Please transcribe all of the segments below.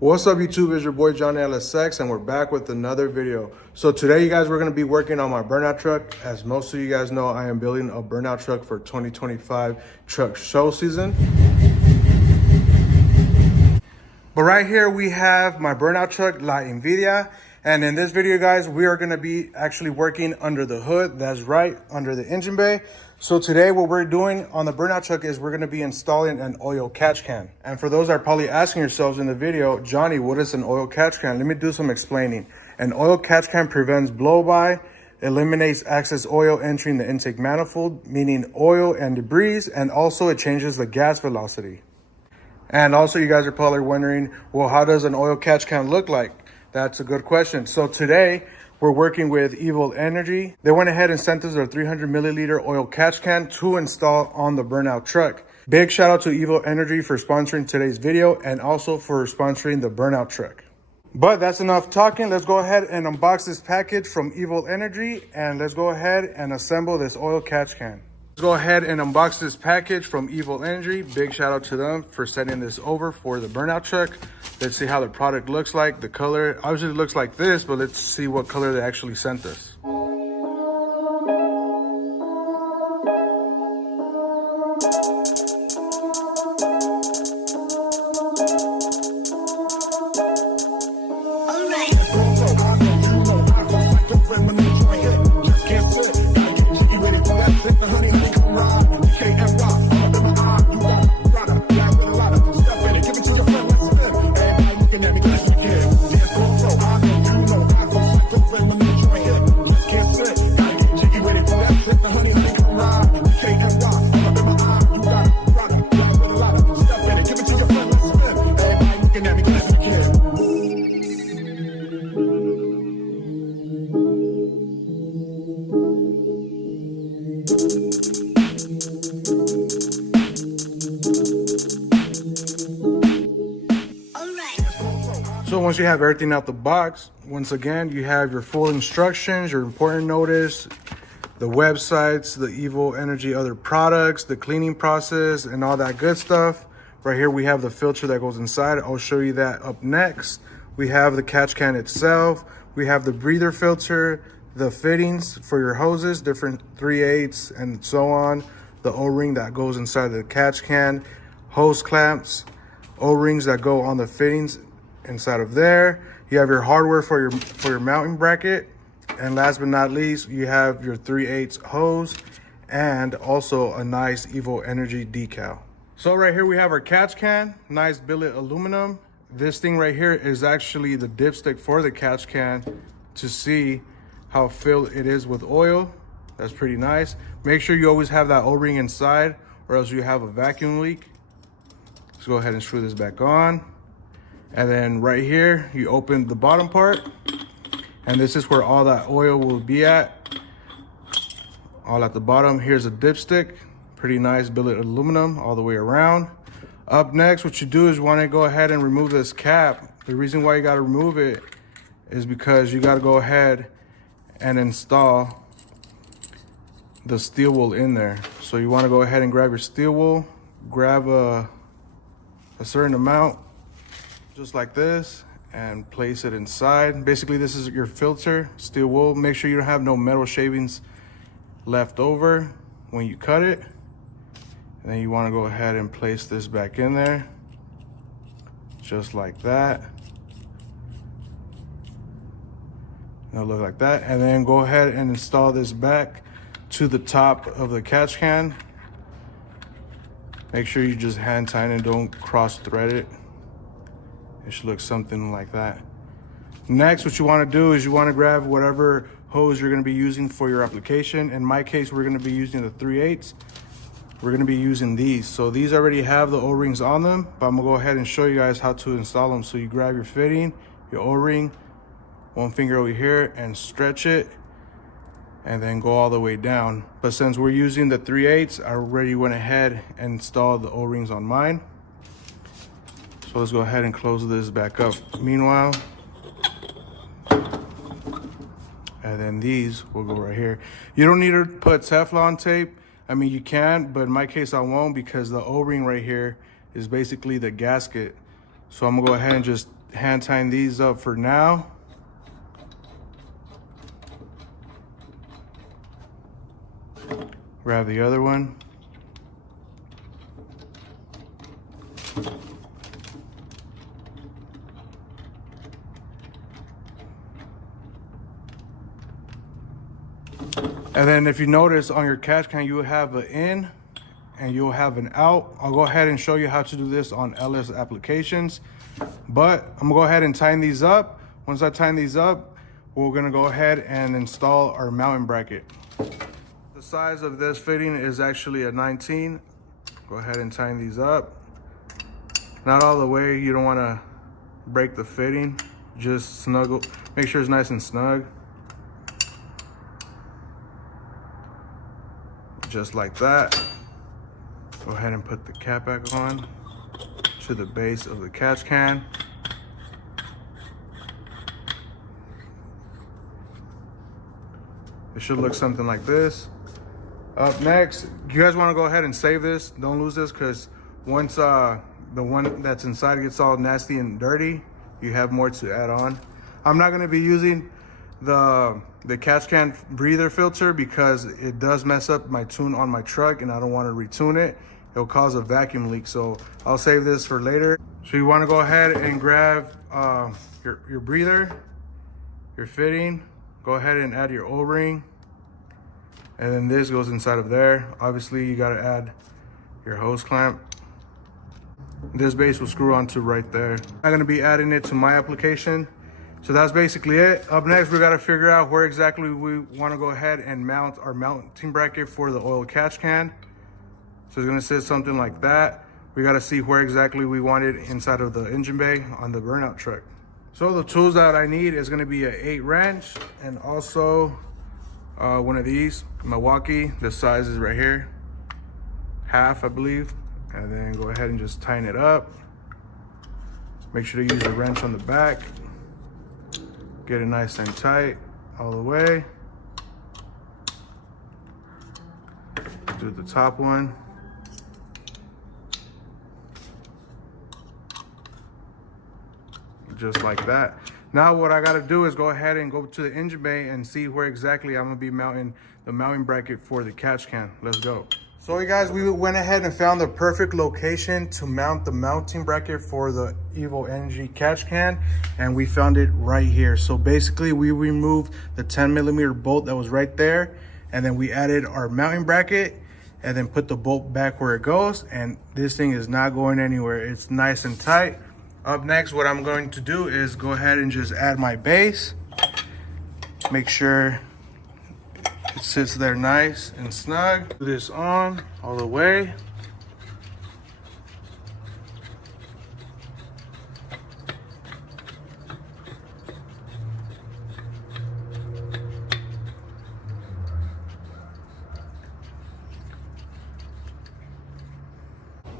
What's up YouTube, it's your boy Johnny LSX and we're back with another video. So today you guys, we're going to be working on my burnout truck. As most of you guys know, I am building a burnout truck for 2025 truck show season. But right here we have my burnout truck, La Envidia. And in this video guys, we are going to be actually working under the hood. That's right, under the engine bay. So today what we're doing on the burnout truck is we're going to be installing an oil catch can. And for those that are probably asking yourselves in the video, Johnny, what is an oil catch can? Let me do some explaining. An oil catch can prevents blow-by, eliminates excess oil entering the intake manifold, meaning oil and debris, and also it changes the gas velocity. And also you guys are probably wondering, well, how does an oil catch can look like? That's a good question. So today we're working with Evil Energy. They went ahead and sent us their 300 milliliter oil catch can to install on the burnout truck. Big shout out to Evil Energy for sponsoring today's video and also for sponsoring the burnout truck. But that's enough talking. Let's go ahead and unbox this package from Evil Energy and let's go ahead and assemble this oil catch can. Let's go ahead and unbox this package from Evil Energy. Big shout out to them for sending this over for the burnout truck. Let's see how the product looks like. The color obviously looks like this, but let's see what color they actually sent us. So once you have everything out the box, once again, you have your full instructions, your important notice, the websites, the Evil Energy other products, the cleaning process, and all that good stuff. Right here, we have the filter that goes inside. I'll show you that up next. We have the catch can itself. We have the breather filter, the fittings for your hoses, different 3/8 and so on. The O-ring that goes inside the catch can, hose clamps, O-rings that go on the fittings inside of there. You have your hardware for your mounting bracket, and last but not least, you have your 3/8 hose and also a nice Evil Energy decal. So right here we have our catch can, nice billet aluminum. This thing right here is actually the dipstick for the catch can to see how filled it is with oil. That's pretty nice. Make sure you always have that O-ring inside or else you have a vacuum leak. Let's go ahead and screw this back on. And then right here, you open the bottom part, and this is where all that oil will be at. All at the bottom. Here's a dipstick, pretty nice billet aluminum all the way around. Up next, what you do is you want to go ahead and remove this cap. The reason why you got to remove it is because you got to go ahead and install the steel wool in there. So you want to go ahead and grab your steel wool, grab a certain amount, just like this, and place it inside. Basically, this is your filter, steel wool. Make sure you don't have no metal shavings left over when you cut it. And then you want to go ahead and place this back in there, just like that. It'll look like that. And then go ahead and install this back to the top of the catch can. Make sure you just hand tighten it, don't cross thread it. It should look something like that. Next, what you want to do is you want to grab whatever hose you're going to be using for your application. In my case, we're going to be using the 3/8. We're going to be using these. So these already have the O-rings on them, but I'm going to go ahead and show you guys how to install them. So you grab your fitting, your O-ring, one finger over here, and stretch it, and then go all the way down. But since we're using the 3/8, I already went ahead and installed the O-rings on mine. So let's go ahead and close this back up. Meanwhile, and then these will go right here. You don't need to put Teflon tape. I mean, you can, but in my case, I won't because the O-ring right here is basically the gasket. So I'm gonna go ahead and just hand tying these up for now. Grab the other one. And then if you notice on your catch can, you will have an in and you'll have an out. I'll go ahead and show you how to do this on LS applications, but I'm gonna go ahead and tighten these up. Once I tighten these up, we're gonna go ahead and install our mounting bracket. The size of this fitting is actually a 19. Go ahead and tighten these up. Not all the way, you don't wanna break the fitting. Just snuggle, make sure it's nice and snug. Just like that. Go ahead and put the cap back on to the base of the catch can. It should look something like this. Up next, you guys want to go ahead and save this. Don't lose this, because once the one that's inside gets all nasty and dirty, you have more to add on. I'm not going to be using the catch can breather filter because it does mess up my tune on my truck and I don't want to retune it. It'll cause a vacuum leak, so I'll save this for later. So you want to go ahead and grab your breather, your fitting, go ahead and add your O-ring, and then this goes inside of there. Obviously you got to add your hose clamp. This base will screw onto right there. I'm going to be adding it to my application. So that's basically it. Up next, we got to figure out where exactly we want to go ahead and mount our mounting bracket for the oil catch can. So it's going to sit something like that. We got to see where exactly we want it inside of the engine bay on the burnout truck. So the tools that I need is going to be an 8 wrench and also one of these Milwaukee. The size is right here, half I believe. And then go ahead and just tighten it up. Make sure to use the wrench on the back. Get it nice and tight all the way. Do the top one. Just like that. Now what I gotta do is go ahead and go to the engine bay and see where exactly I'm gonna be mounting the mounting bracket for the catch can. Let's go. So you guys, we went ahead and found the perfect location to mount the mounting bracket for the Evo Energy catch can, and we found it right here. So basically we removed the 10mm bolt that was right there, and then we added our mounting bracket and then put the bolt back where it goes, and this thing is not going anywhere. It's nice and tight. Up next, what I'm going to do is go ahead and just add my base. Make sure it sits there nice and snug. Put this on all the way.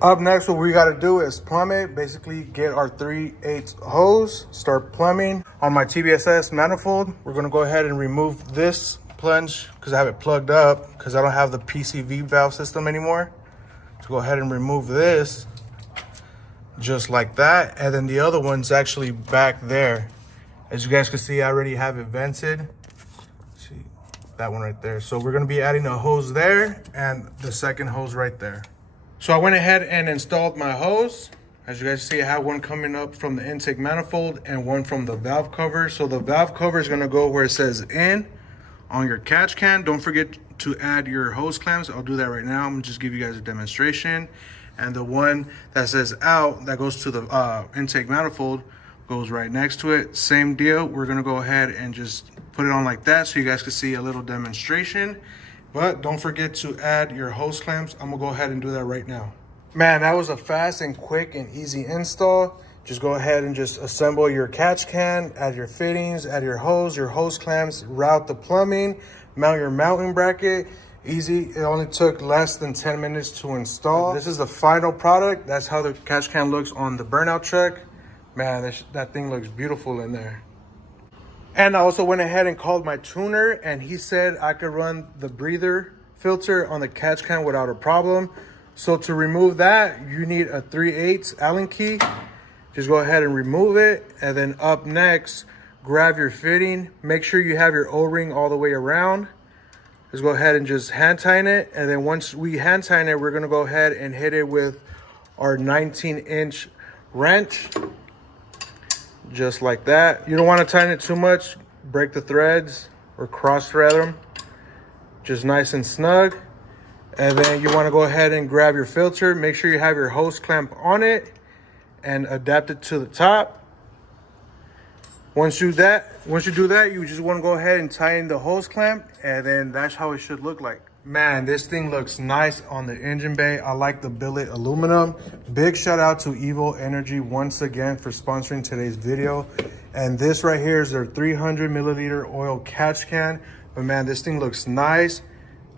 Up next, what we got to do is plumb it. Basically get our 3/8 hose, start plumbing. On my TBSS manifold, we're going to go ahead and remove this plunge because I have it plugged up because I don't have the PCV valve system anymore. So go ahead and remove this just like that, and then the other one's actually back there. As you guys can see, I already have it vented. See that one right there. So we're going to be adding a hose there and the second hose right there. So I went ahead and installed my hose. As you guys see, I have one coming up from the intake manifold and one from the valve cover. So the valve cover is going to go where it says in on your catch can. Don't forget to add your hose clamps. I'll do that right now. I'm gonna just give you guys a demonstration. And the one that says out, that goes to the intake manifold, goes right next to it. Same deal. We're gonna go ahead and just put it on like that so you guys can see a little demonstration. But don't forget to add your hose clamps. I'm gonna go ahead and do that right now. Man, that was a fast and quick and easy install. Just go ahead and just assemble your catch can, add your fittings, add your hose clamps, route the plumbing, mount your mounting bracket. Easy. It only took less than 10 minutes to install. This is the final product. That's how the catch can looks on the burnout truck. Man, that thing looks beautiful in there. And I also went ahead and called my tuner, and he said I could run the breather filter on the catch can without a problem. So to remove that, you need a 3/8 Allen key. Just go ahead and remove it. And then up next, grab your fitting. Make sure you have your O-ring all the way around. Just go ahead and just hand tighten it. And then once we hand tighten it, we're gonna go ahead and hit it with our 19-inch wrench. Just like that. You don't wanna tighten it too much, break the threads or cross thread them. Just nice and snug. And then you wanna go ahead and grab your filter. Make sure you have your hose clamp on it and adapt it to the top. Once you do that, you just want to go ahead and tighten the hose clamp, and then that's how it should look like. Man, this thing looks nice on the engine bay. I like the billet aluminum. Big shout out to Evil Energy once again for sponsoring today's video. And this right here is their 300 milliliter oil catch can. But man, this thing looks nice.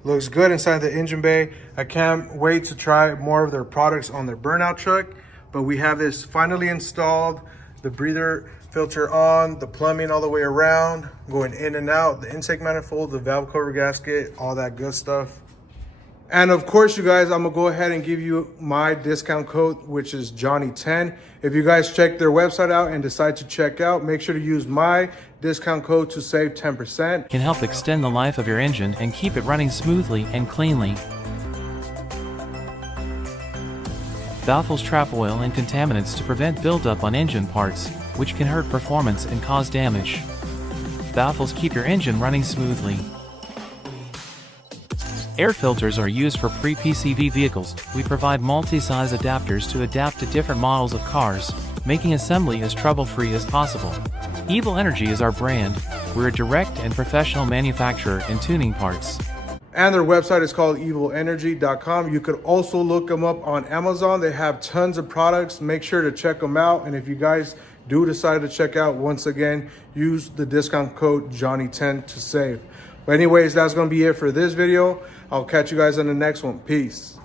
Looks good inside the engine bay. I can't wait to try more of their products on their burnout truck. But we have this finally installed. The breather filter on, the plumbing all the way around, going in and out, the intake manifold, the valve cover gasket, all that good stuff. And of course, you guys, I'm gonna go ahead and give you my discount code, which is Johnny10. If you guys check their website out and decide to check out, make sure to use my discount code to save 10%. Can help extend the life of your engine and keep it running smoothly and cleanly. Baffles trap oil and contaminants to prevent buildup on engine parts, which can hurt performance and cause damage. Baffles keep your engine running smoothly. Air filters are used for pre-PCV vehicles. We provide multi-size adapters to adapt to different models of cars, making assembly as trouble-free as possible. Evil Energy is our brand. We're a direct and professional manufacturer in tuning parts. And their website is called evilenergy.com. You could also look them up on Amazon. They have tons of products. Make sure to check them out. And if you guys do decide to check out, once again, use the discount code Johnny10 to save. But anyways, that's going to be it for this video. I'll catch you guys on the next one. Peace.